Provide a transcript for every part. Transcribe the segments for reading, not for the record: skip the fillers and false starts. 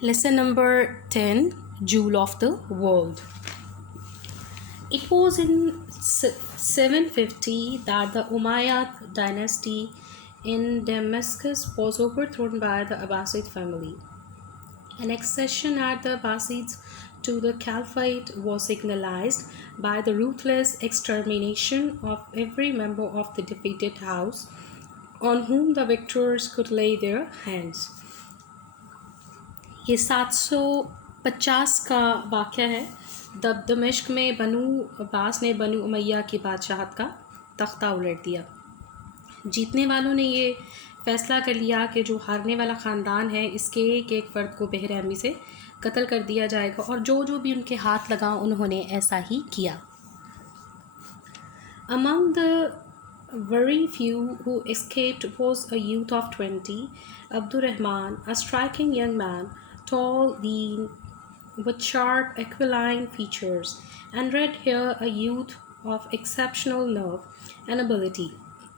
Lesson number 10, Jewel of the World. It was in 750 that the Umayyad dynasty in Damascus was overthrown by the Abbasid family. An accession at the Abbasids to the Caliphate was signalized by the ruthless extermination of every member of the defeated house on whom the victors could lay their hands. ये 750 का वाक़या है जब दमिश्क में बनु अब्बास ने बनु उमैया की बादशाहत का तख्ता उलट दिया। जीतने वालों ने ये फ़ैसला कर लिया कि जो हारने वाला ख़ानदान है इसके एक फ़र्द को बेरहमी से कत्ल कर दिया जाएगा और जो भी उनके हाथ लगा उन्होंने ऐसा ही किया। Among the very few who escaped was a youth of 20, Abdurrahman, a striking young man, tall, lean, with sharp aquiline features, and red hair, a youth of exceptional nerve and ability.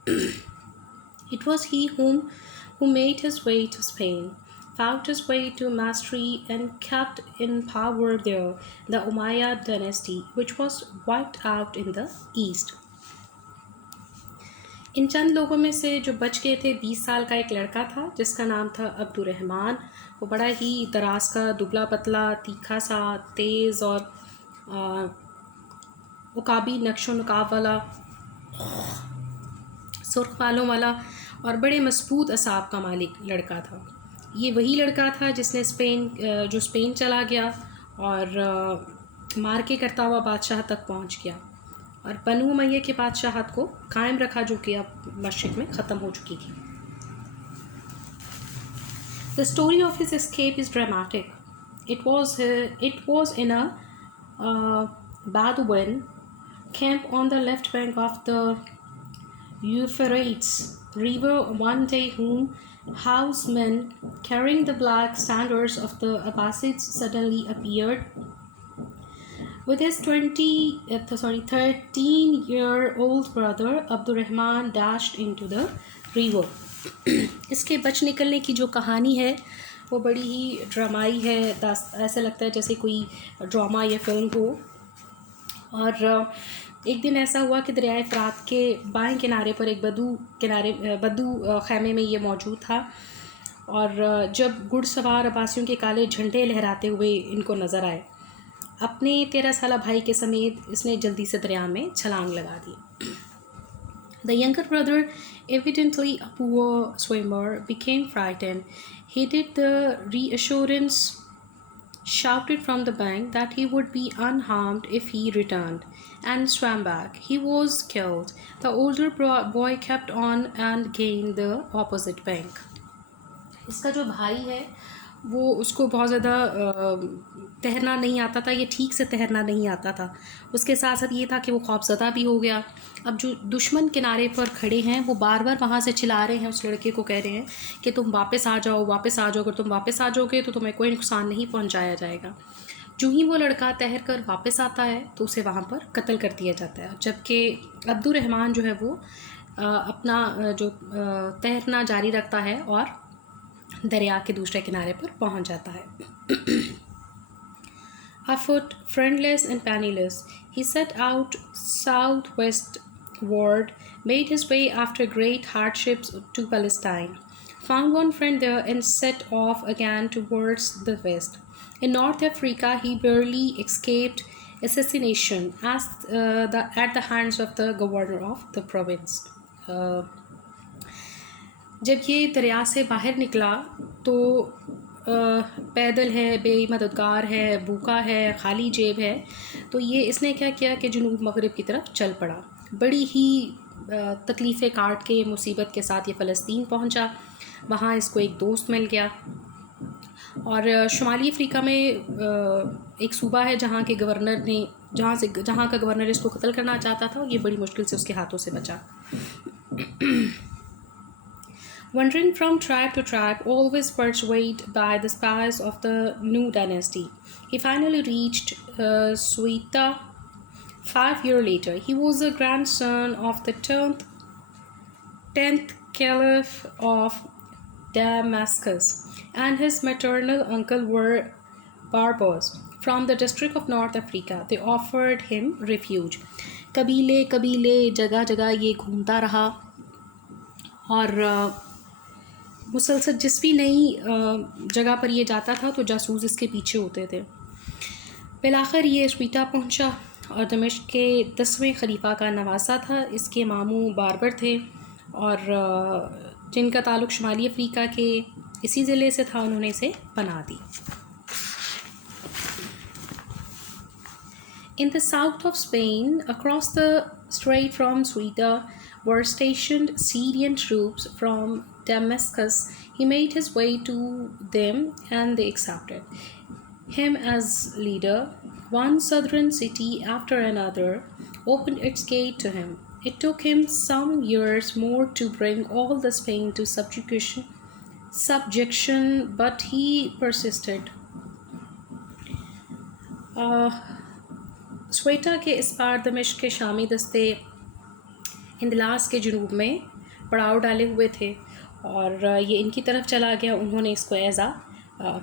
It was he who made his way to Spain, fought his way to mastery, and kept in power there the Umayyad dynasty, which was wiped out in the east. इन चंद लोगों में से जो बच गए थे 20 साल का एक लड़का था जिसका नाम था अब्दुर्रहमान। वो बड़ा ही दराज का, दुबला पतला, तीखा सा, तेज़ और उकाबी नक्शो नकाब वाला, सुर्ख बालों वाला और बड़े मजबूत असाब का मालिक लड़का था। ये वही लड़का था जिसने स्पेन चला गया और मार के करता हुआ बादशाह तक पहुंच गया और बनु उमैया के बादशाहत को कायम रखा जो कि अब मशरिक़ में ख़त्म हो चुकी थी। The story of his escape is dramatic. It was in a Bedouin camp on the left bank of the Euphrates River one day whom housemen carrying the black standards of the Abbasids suddenly appeared. With his 13-year-old brother, Abdurrahman dashed into the river. इसके बच निकलने की जो कहानी है वो बड़ी ही ड्रामाई है। ऐसा लगता है जैसे कोई ड्रामा या फिल्म हो। और एक दिन ऐसा हुआ कि दरियाए फ़रात के बाएं किनारे पर एक बद्दू ख़ैमे में ये मौजूद था और जब घुड़सवार अब्बासियों के काले झंडे लहराते हुए इनको नज़र आए, अपने 13 साला भाई के समेत इसने जल्दी से दरिया में छलांग लगा दी। The younger brother, evidently a poor swimmer, became frightened. He did the reassurance, shouted from the bank that he would be unharmed if he returned, and swam back. He was killed. The older boy kept on and gained the opposite bank. इसका जो भाई है वो उसको बहुत ज़्यादा तैरना नहीं आता था, ये ठीक से तैरना नहीं आता था। उसके साथ साथ ये था कि वो खौफज़दा भी हो गया। अब जो दुश्मन किनारे पर खड़े हैं वो बार बार वहाँ से चिल्ला रहे हैं, उस लड़के को कह रहे हैं कि तुम वापस आ जाओ, वापस आ जाओ, अगर तुम वापस आ जाओगे तो तुम्हें कोई नुकसान नहीं पहुँचाया जाएगा। जो ही वो लड़का तैर कर वापस आता है तो उसे वहाँ पर कत्ल कर दिया जाता है, जबकि अब्दुर्रहमान जो है वो अपना जो तैरना जारी रखता है और दरिया के दूसरे किनारे पर पहुंच जाता है। Afoot, friendless and penniless, he set out southwestward, made his way after great hardships to Palestine, found one friend there and set off again towards the west. In North Africa, he barely escaped assassination at the hands of the governor of the province. जब ये दरिया से बाहर निकला तो पैदल है, बेमददगार है, भूखा है, खाली जेब है, तो ये इसने क्या किया कि जुनूब मगरिब की तरफ चल पड़ा। बड़ी ही तकलीफ़ें काट के मुसीबत के साथ ये फ़लस्तीन पहुंचा। वहाँ इसको एक दोस्त मिल गया और शुमाली अफ्रीका में एक सूबा है जहाँ के गवर्नर ने जहाँ का गवर्नर इसको कत्ल करना चाहता था और ये बड़ी मुश्किल से उसके हाथों से बचा। Wandering from tribe to tribe, always pursued by the spies of the new dynasty, he finally reached Suita 5 years later. He was the grandson of the 10th Caliph of Damascus, and his maternal uncle were Berbers from the district of North Africa. They offered him refuge. कबीले कबीले जगह जगह ये घूमता रहा और मुसलसल जिस भी नई जगह पर ये जाता था तो जासूस इसके पीछे होते थे। बिलाखिर ये स्वीटा पहुंचा और दमिश्क के 10वें खलीफा का नवासा था। इसके मामू बारबर थे और जिनका ताल्लुक़ शुमाली अफ्रीका के इसी ज़िले से था, उन्होंने इसे बना दी। In the south of Spain, across the strait from Ceuta, were stationed Syrian troops from Damascus. He made his way to them and they accepted him as leader. One southern city after another opened its gate to him. It took him some years more to bring all the Spain to subjection, but he persisted. स्वेटा के इस पार दमिश्क के शामी दस्ते हिंदलास के जुनूब में पड़ाव डाले हुए थे और ये इनकी तरफ चला गया। उन्होंने इसको एज़ आ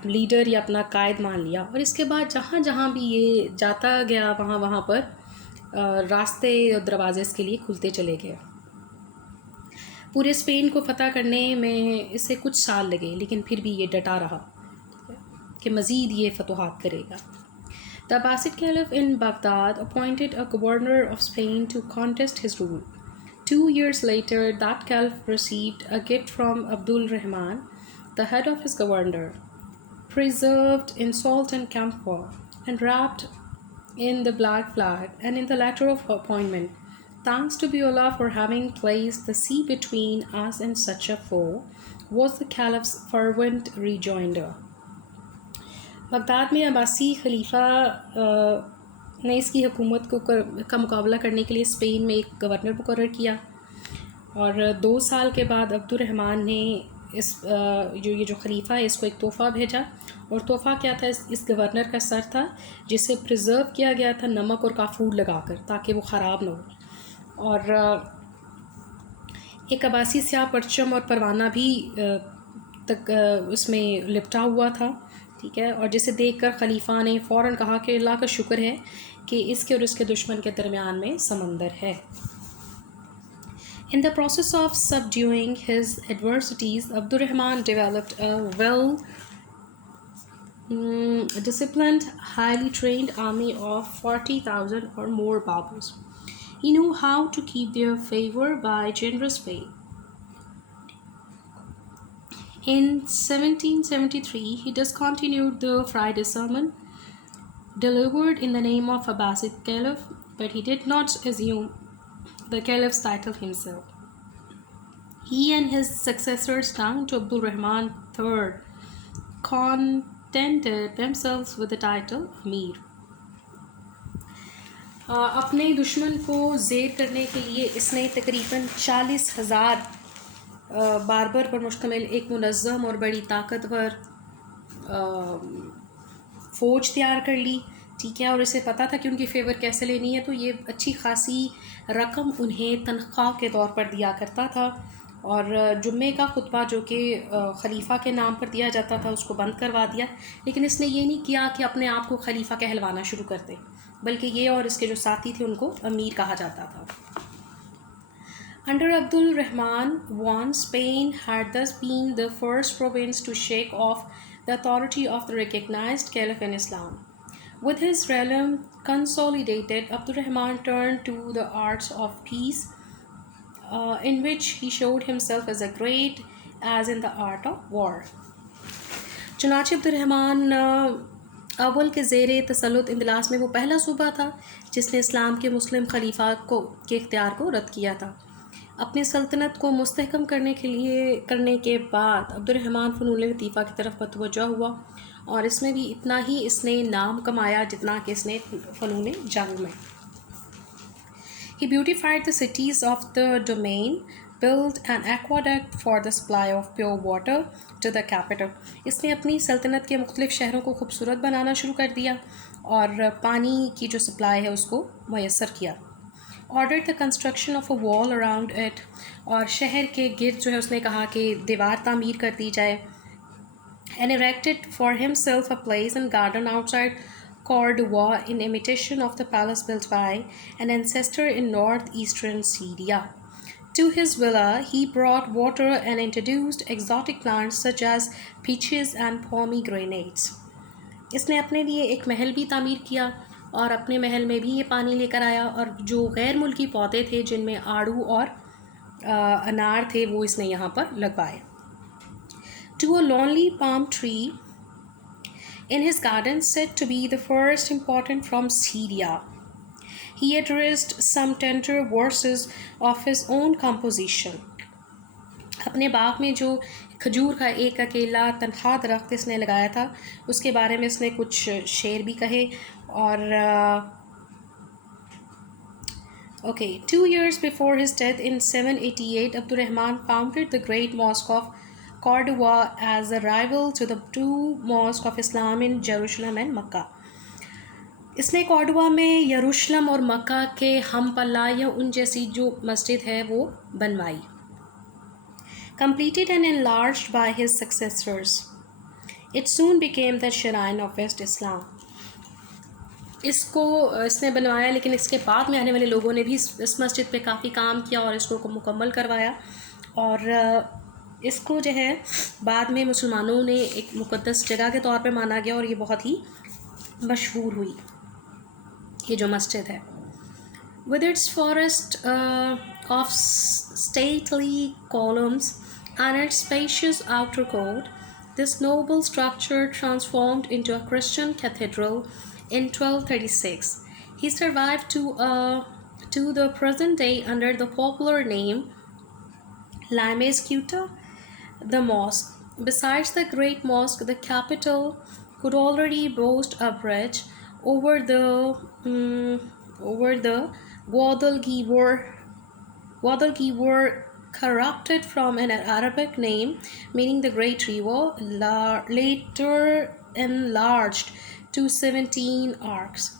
लीडर या अपना कायद मान लिया और इसके बाद जहाँ जहाँ भी ये जाता गया वहाँ पर रास्ते और दरवाजे इसके लिए खुलते चले गए। पूरे स्पेन को फ़तह करने में इसे कुछ साल लगे, लेकिन फिर भी ये डटा रहा कि मज़ीद ये फतूहात करेगा। The Abbasid Caliph in Baghdad appointed a governor of Spain to contest his rule. 2 years later, that caliph received a gift from Abdul Rahman, the head of his governor, preserved in salt and camphor, and wrapped in the black flag and in the letter of appointment. Thanks to Allah for having placed the sea between us and such a foe, was the caliph's fervent rejoinder. Baghdad में अब्बासी खलीफा ने इसकी हुकूमत का मुकाबला करने के लिए Spain में एक गवर्नर मुकर्रर किया और 2 साल के बाद अब्दुल रहमान ने जो खलीफा है इसको एक तोहफ़ा भेजा। और तोहफ़ा क्या था? इस गवर्नर का सर था जिसे प्रिजर्व किया गया था नमक और काफूर लगाकर ताकि वो ख़राब ना हो, और एक अब्बासी स्याह परचम और परवाना भी उसमें लिपटा हुआ था, ठीक है। और जिसे देखकर खलीफा ने फ़ौरन कहा कि अल्लाह का शुक्र है कि इसके और इसके दुश्मन के दरमियान में समंदर है। In the process of subduing his adversities, Abdur Rahman developed a disciplined, highly trained army of 40,000 or more Baburs. He knew how to keep their favor by generous pay. In 1773, he discontinued the Friday sermon delivered in the name of Abbasid Caliph, but he did not assume the Caliph's title himself. He and his successors down to Abdul Rahman III contented themselves with the title Amir. अपने दुश्मन को ज़ेर करने के लिए इसने तकरीबन 40,000 barber पर मुश्तमिल एक मुनज़्ज़म और बड़ी ताकतवर फ़ौज तैयार कर ली, ठीक है। और इसे पता था कि उनकी फ़ेवर कैसे लेनी है, तो ये अच्छी खासी रकम उन्हें तनख्वाह के तौर पर दिया करता था। और जुम्मे का खुतबा जो कि खलीफा के नाम पर दिया जाता था उसको बंद करवा दिया, लेकिन इसने ये नहीं किया कि अपने आप को खलीफा कहलवाना शुरू कर दे, बल्कि ये और इसके जो साथी थे उनको अमीर कहा जाता था। Under Abdul Rahman I, Spain had thus been the first province to shake off the authority of the recognized Caliph in Islam. With his realm consolidated, Abdul Rahman turned to the arts of peace, in which he showed himself as great as in the art of war. चुनांचे Abdul Rahman अव्वल के ज़ेरे तसल्लुत इंदलास में वो पहला सूबा था जिसने इस्लाम के मुस्लिम खलीफा के इख्तियार को रद्द किया था। अपनी सल्तनत को मुस्तहकम करने के बाद अब्दुल रहमान फ़नून लतीफ़ा की तरफ मतवज्जा हुआ और इसमें भी इतना ही इसने नाम कमाया जितना कि इसने फ़नून जंग में। He beautified the cities of the domain, built an aqueduct for the supply of pure water to the capital. इसने अपनी सल्तनत के मुख्तलिफ़ शहरों को खूबसूरत बनाना शुरू कर दिया और पानी की जो सप्लाई है उसको मैसर किया। ordered the construction of a wall around it, और शहर के गिर्द जो है उसने कहा कि दीवार तामीर कर दी जाए, and erected for himself a place and garden outside Cordoba in imitation of the palace built by an ancestor in northeastern Syria. To his villa, he brought water and introduced exotic plants such as peaches and pomegranates. इसने अपने लिए एक महल भी तामीर किया और अपने महल में भी ये पानी लेकर आया, और जो गैर मुल्की पौधे थे जिनमें आड़ू और अनार थे वो इसने यहाँ पर लगवाए. To a lonely palm tree in his garden said to be the first important from Syria, he addressed some tender verses of his own composition. अपने बाग में जो खजूर का एक अकेला तनहा दरख्त इसने लगाया था उसके बारे में इसने कुछ शेर भी कहे. और okay, 2 years before his death in 788, Abdurrahman founded the great mosque of Cordoba as a rival to the two mosques of Islam in Jerusalem and Makkah. इसने कॉर्डोबा में यरूशलेम और मक्का के हम पल्ला या उन जैसी जो मस्जिद है वो बनवाई. Completed and enlarged by his successors, it soon became the shrine of West Islam. इसको इसने बनवाया, लेकिन इसके बाद में आने वाले लोगों ने भी इस मस्जिद पे काफ़ी काम किया और इसको मुकम्मल करवाया, और इसको जो है बाद में मुसलमानों ने एक मुक़द्दस जगह के तौर पे माना गया और ये बहुत ही मशहूर हुई ये जो मस्जिद है. With its forest of stately columns and its spacious outer court, this noble structure transformed into a Christian cathedral in 1236. He survived to the present day under the popular name Limes Quta, the mosque. Besides the great mosque, the capital could already boast a bridge over the Guadalquivir, corrupted from an Arabic name meaning the Great River, later enlarged to 17 arcs.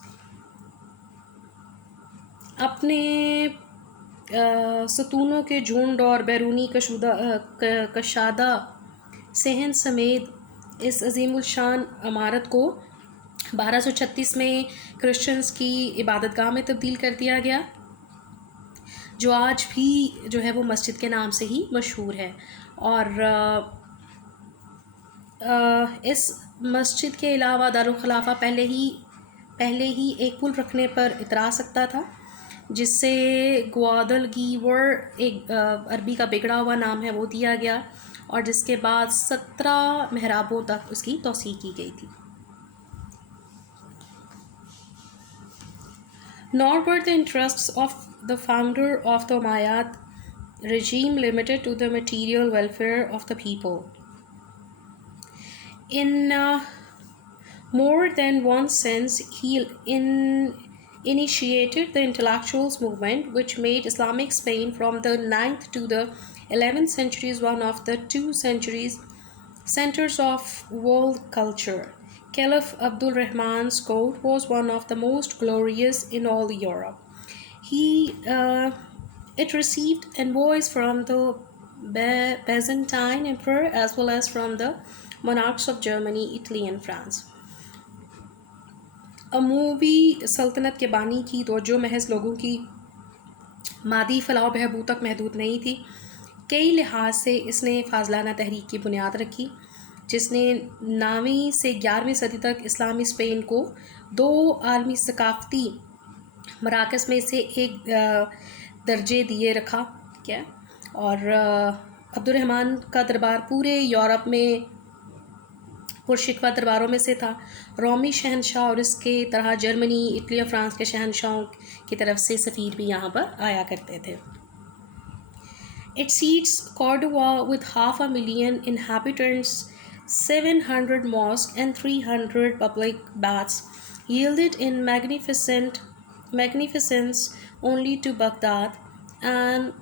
अपने सतूनों के झुंड और बैरूनी कशादा सहन समेत इस अजीमुल-शान इमारत को 1236 में क्रिश्चियंस की इबादतगाह में तब्दील कर दिया गया, जो आज भी जो है वो मस्जिद के नाम से ही मशहूर है. और इस मस्जिद के अलावा दारुल खिलाफा पहले ही एक पुल रखने पर इतरा सकता था, जिससे ग्वादलगीवर एक अरबी का बिगड़ा हुआ नाम है वो दिया गया, और जिसके बाद 17 महराबों तक उसकी तौसीह की गई थी. Nor were the interests of the founder of the Umayyad regime limited to the material welfare of the people. In more than one sense, he initiated the intellectuals movement which made Islamic Spain from the 9th to the 11th centuries one of the 2 centers of world culture. Caliph Abdul Rahman's court was one of the most glorious in all Europe. It received envoys from the Byzantine Emperor as well as from the monarchs of Germany, Italy and France. Amubi सल्तनत के बानी की तवज्जो महज लोगों की मादी फलाह बहबूद तक महदूद नहीं थी. कई लिहाज से इसने फाजलाना तहरीक की बुनियाद रखी, जिसने 9वीं से 11वीं सदी तक इस्लामी स्पेन को 2 आलमी सकाफ़ती मराकज़ में से एक दर्जे दिए रखा. क्या और अब्दुर्रहमान का दरबार पूरे यूरोप में पुरशिकवा दरबारों में से था. रोमी शहनशाह और इसके तरह जर्मनी, इटली और फ्रांस के शहनशाहों की तरफ से सफ़ीर भी यहाँ पर आया करते थे. It seats Cordoba with 500,000 inhabitants, 700 mosques and 300 public baths, yielded in magnificence only to Baghdad and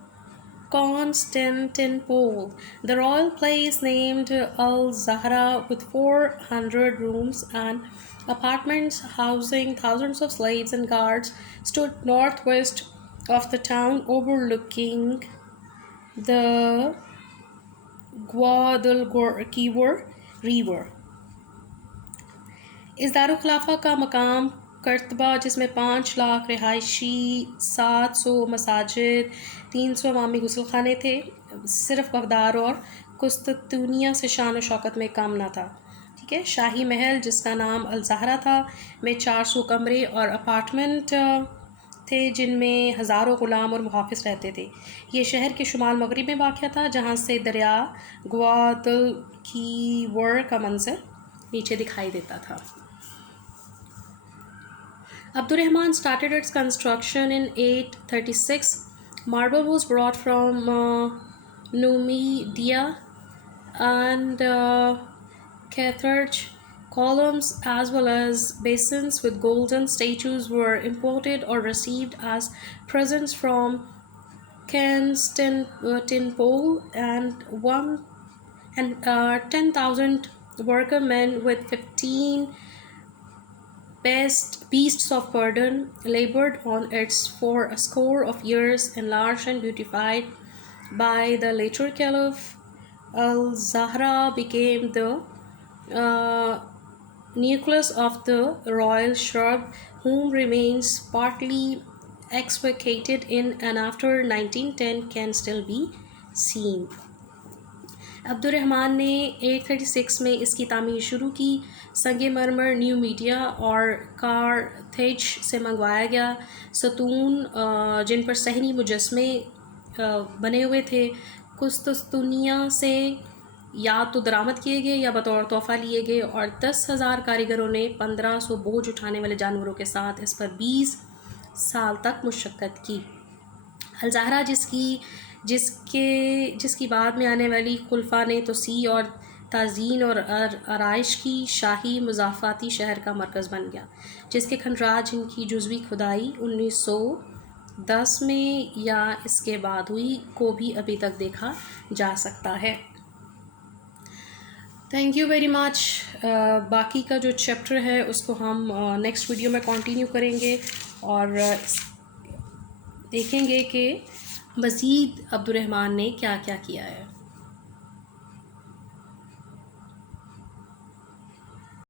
Constantinople. The royal place named Al-Zahra with 400 rooms and apartments housing thousands of slaves and guards stood northwest of the town overlooking the Guadalquivir river. इस दारुखलाफा का मकाम करतबा जिसमें 5 लाख रिहायशी, 700 मसाजिद, 300 अवामी गुसल खाने थे, सिर्फ Baghdad और कुस्तुनिया से शान व शौकत में कम ना था। ठीक है। शाही महल जिसका नाम अल ज़हरा था में 400 कमरे और अपार्टमेंट थे जिनमें हज़ारों गुलाम और मुहाफ़िज़ रहते थे। ये शहर के शुमाल मगरिब में वाक़या था जहाँ से दरिया ग्वादलक्विवर का मंज़र नीचे दिखाई देता था। Abdurrahman started its construction in 836. Marble was brought from Numidia and Carthage. Columns as well as basins with golden statues were imported or received as presents from Constantinople, and 10,000 worker men with 15 beasts of burden labored on it for a score of years, enlarged and beautified by the later caliph. Al-Zahra became the nucleus of the royal shrub, whom remains partly excavated in and after 1910 can still be seen. Abdurrahman ने 836 में इसकी तामीर शुरू की। संगे मरमर new media और Carthage से मंगवाया गया सतून जिन पर सहनी मुजस्मे बने हुए थे कुस्तुनिया से या तो दरामद किए गए या बतौर तोहफ़ा लिए गए, और 10,000 कारीगरों ने 1500 बोझ उठाने वाले जानवरों के साथ इस पर 20 साल तक मुशक्क़त की। अल-ज़हरा जिसकी बाद में आने वाली खुलफा ने तोसी और ताज़ीन और आराइश की शाही मुज़ाफ़ाती शहर का मरकज़ बन गया, जिसके खंडराज जिनकी जुज़वी खुदाई 1910 में या इसके बाद हुई को भी अभी तक देखा जा सकता है। Thank you very much. बाकी का जो चैप्टर है उसको हम नेक्स्ट वीडियो में कंटिन्यू करेंगे और देखेंगे कि मज़ीद अब्दुर्रहमान ने क्या क्या किया है।